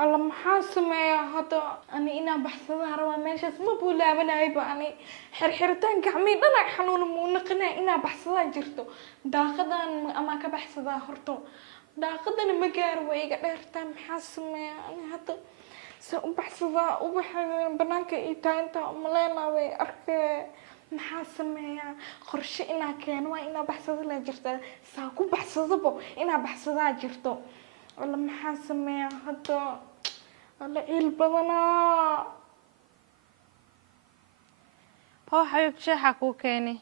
alla maxaa sameeyaa hadda ani inaan baxsada rabaa meeshaas ma buulaabanayba ani xirxiritaan gacmii dhanac xanuuna muu naqinaya inaa baxsadaa jirto daaqadan ama ka baxsadaa horto daaqadana ma gaaro way iga dheertaa maxaa sameeyaa ani hadda se u baxsadaa ubaxa banaanka ii taanta maleenaa way arkee maxaa sameeyaa qorshe inaa keeno waa inaa baxsada la jirtaa saa ku baxsadabo inaa baxsadaa jirto wala maxaa sameeyaa hadda wala ciil badanaa هو حبيب شيحة كوكيني.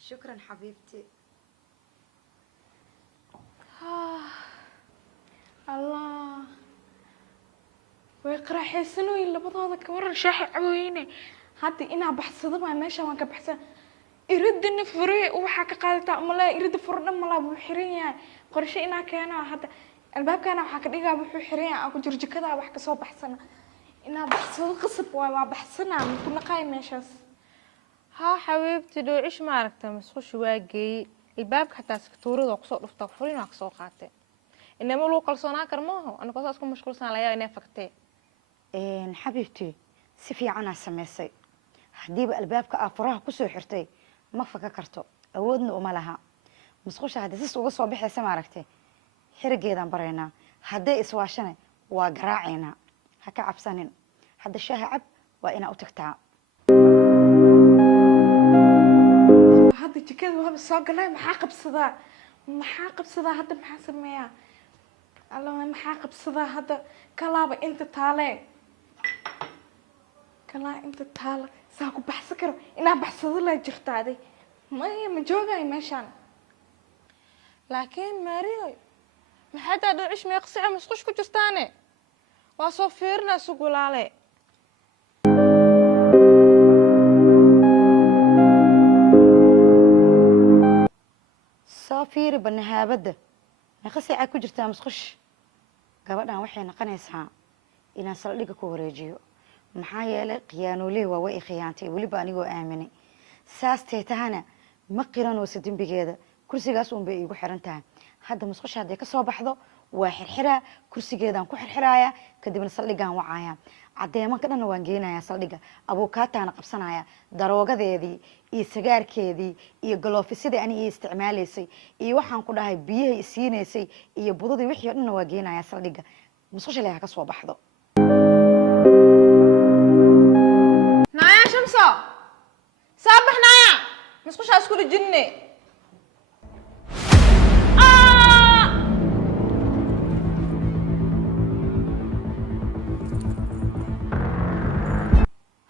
شكرا حبيبتي. الله ويقرأ حسنو إلا بضاضة كورا شاحي عويني هادي إنا بحصد ما ماشا ما كبحصد يرد نفري وحكا قالتا ملا يرد فرنا ملا بوحرين قرشي إنا كينا هذا الباب كان وحكا ديغا بوحرين أكو جرجي كذا وحكا سو بحصنا إنا بحصد قصب وما بحصنا كنا قاي ماشاس ها حبيبتي دو عيش ما عرفت مسخوش واجي الباب حتى سكتوري ذوق صوت فرين وحكا سو قاتي إنما لو قلصنا كرموه أنا قصص أسكن مشكلة سنة ليا إني فكتي حبيبتي سفي عنا سميسي حديب الباب كأفراه كسو حرتي ما فكرتو أودنا وما لها مسخوش هذا سيس وقصوا بحي سماركتي حرقيدا برينا هدا إسواشنا وقراعينا هكا عبسانين هدا الشاها عب وإنا أتكتع هذا جكاد وهذا الساق لا محاقب صدا هذا محاسب مياه الله محاقب صدا هذا كلابا انت تالي كلا انت تالي ساقو بحسكر انا بحسد لا جرتادي ما هي مجوغاي ماشان لكن ماريو ما حدا دو عيش ما يقصي مسخوش كجستاني وصفيرنا سقولالي صافير بنهابده نقصي عاكو جرتا مسخش gabadhan waxay naqanaysaa inaan saldhiga ku wareejiyo maxaa yeelay qiyaanoley waa way khiyaantay waliba anigoo aaminay saastay tahana ma qiranoosa dembigeeda kursigaas uun bay igu xiran tahay hadda musqusha hadday ka soo baxdo waa xirxiraa kursigeedaan ku xirxiraaya kadibna saldhigaan wacaaya caddeemanka dhanna waan geenayaa saldhiga abuukaataana qabsanaya daroogadeedii iyo sagaarkeedii iyo galoofisadii ani ii isticmaalaysay iyo waxaan ku dhahay biyahay isiinaysay iyo budadii wixii dhanna waa geenayaa saldhiga musqusha leeyaha ka soo baxdo نايا شمسة سابح نايا مسخوش أسكول الجنة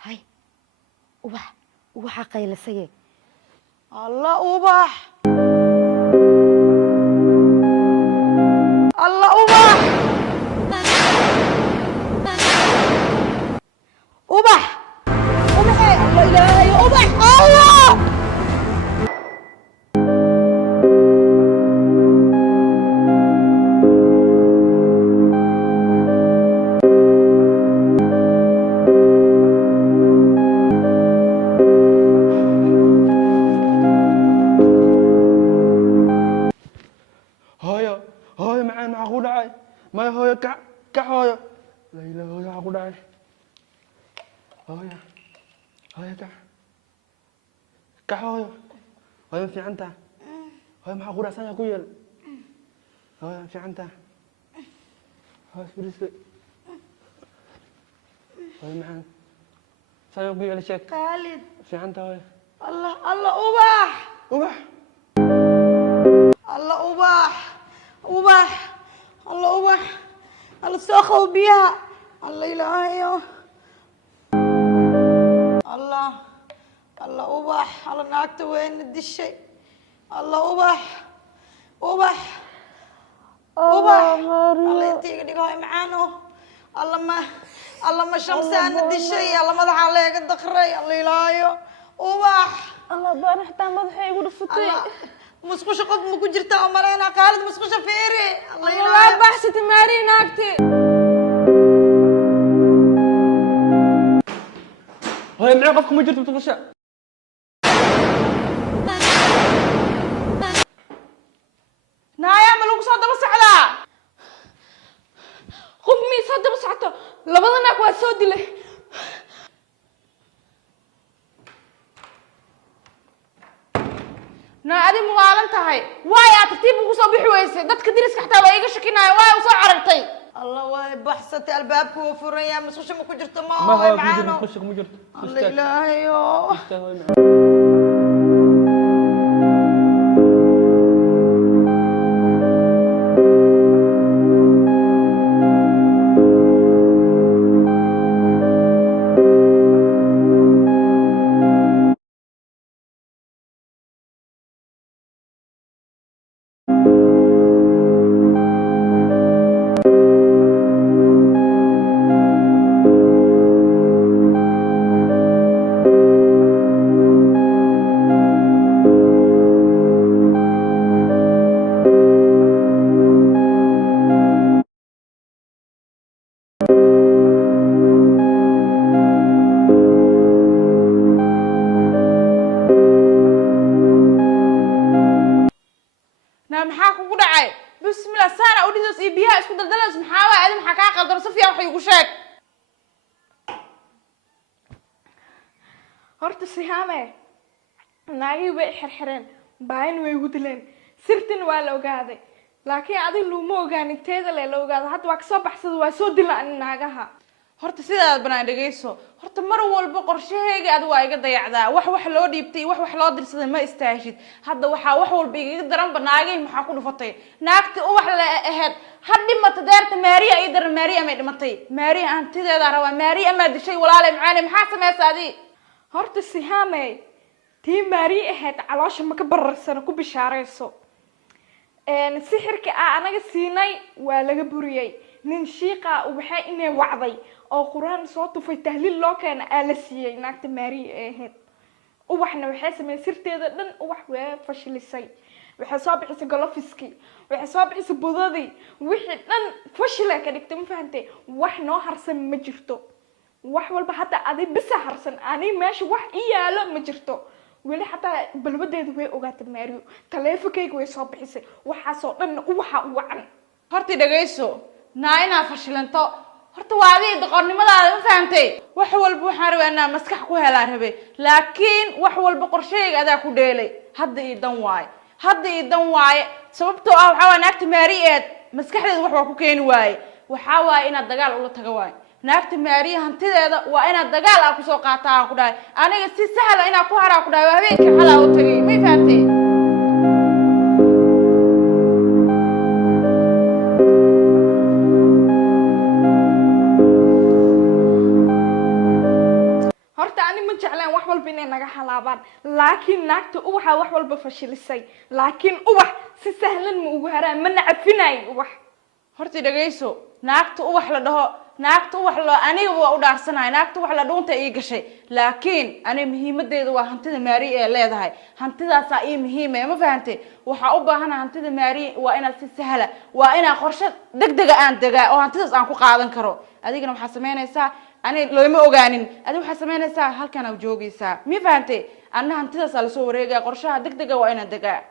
هاي وبح قيل سيه الله وبح الله وبح وبح وبحي الله إلهي وبح الله هاي معاي معقول عاي ما هاي كع لا إله هاي معقول عاي هاي كع هاي في عنتا هاي معقول عسان يا كويل هاي في عنتا هاي بريسك هاي معاي سان يا كويل شك خالد في عنتا هاي الله وبح وبح الله وبح وبح الله وبح الله ساخو بيها الله إلهي الله وبح الله ناكت وين ندي الشيء الله وبح وبح الله ينتيق دقاي معانو الله ما شمسان ندي الشيء الله ما ضح عليك الدخري الله إلهي وبح الله بان حتى مضحي يقول فتي مسخوش قد مكو جرتا أمرينا خالد مسخوش فيري الله والله يلعب بحثتي ماري ناكتي هاي معي قفكم وجرت بتغشى نايا ملوك صادة بس على قف مي صادة بس horta labada naag waa soo dilay naadi muwaalan tahay waay aad tartiib ugu soo bixi weysay dadka diriska xataa waa iga shakinaya waay u soo carartay الله واي بحثت الباب وفرن يا مسخش ما كجرت ما هو معانا خشك ما جرت الله إلهي maxaa kugu dhacay bismillah saana u dhisos iyo biyaha isku daldalayso maxaa waa aad maxaa ka qaldar safiya wax igu sheeg horta sihaame naagi way xirxireen baahin way ugu dileen sirtin waa la ogaaday laakiin adiga luma ogaanin teeda la ogaaday hadda waa ka soo baxsada waa soo dilaan naagaha horta sidaad banaan dhageyso horta mar walba qorshahayga aad waa iga dayacdaa wax loo dhiibtay wax loo dirsaday ma istaashid hadda waxa wax walba iga daran banaagay maxaa ku dhufatay naagti wax la ahayd had dhimata deerta Maariya ay daran Maariya ma dhimatay Maariya antideeda rabaa Maariya ma dishay walaal macaani maxaa sameeyay horta sihaame tii Maariya ahayd caloosha ma ka bararsan ku bishaareyso sixirka anaga siinay waa laga buriyay nin shiiqa waxa inay wacday oo quraan soo tufay tahliil loo keenay ala siiyay naagta Maariya ahayd waxna waxay sameeyay sirteeda dhan wax way fashilisay waxay soo bixisay golofiski waxay soo bixisay budadii wixii dhan fashila ka dhigtay ma fahantay wax noo harsan ma jirto wax walba hata adi bisa harsan ani meesha wax iyaalo ma jirto weli hataa balbadeedu way ogaatay Maariyo taleefankayga way soo bixisay waxa soo dhan waxa u wacan horti dhageyso naayna fashilanto horta waadii doqonnimadaada ma fahantay wax walba waxaan rabaa inaan maskax ku helaan rabe laakiin wax walba qorshayga adaa ku dheelay hadda ii dan waaye sababtoo ah waxa waa naagta Maariya maskaxdeeda wax waa ku keeni waaye waxa waa inaad dagaal ula taga waaye naagta Maariya hantideeda waa inaad dagaal ku soo qaataa ku dhaay aniga si sahal ah inaan ku haraa ku dhaay habeenkii xalaa u tagay ma fahantay wax walba inay naga xalaabaan laakiin naagta waxa wax walba fashilisay laakiin wax si sahlan ma ugu haraan ma nacfinay wax horti dhageyso naagta wax la dhaho naagta wax loo aniga waa u dhaarsanahay naagta wax la dhuunta ii gashay laakiin ani muhiimadeedu waa hantida Maariya ee leedahay hantidaas ay muhiim ah ma fahantay waxa u baahanahay hantida Maariya waa inaad si sahla waa inaan qorshe degdeg aan degaa oo hantidaas aan ku qaadan karo adigana waxa sameynaysaa ani looma ogaanin adiga waxa sameynaysaa halkan aad joogaysaa ma fahantay anna hantidaas la soo wareegay qorshaha degdeg waa inaan degaa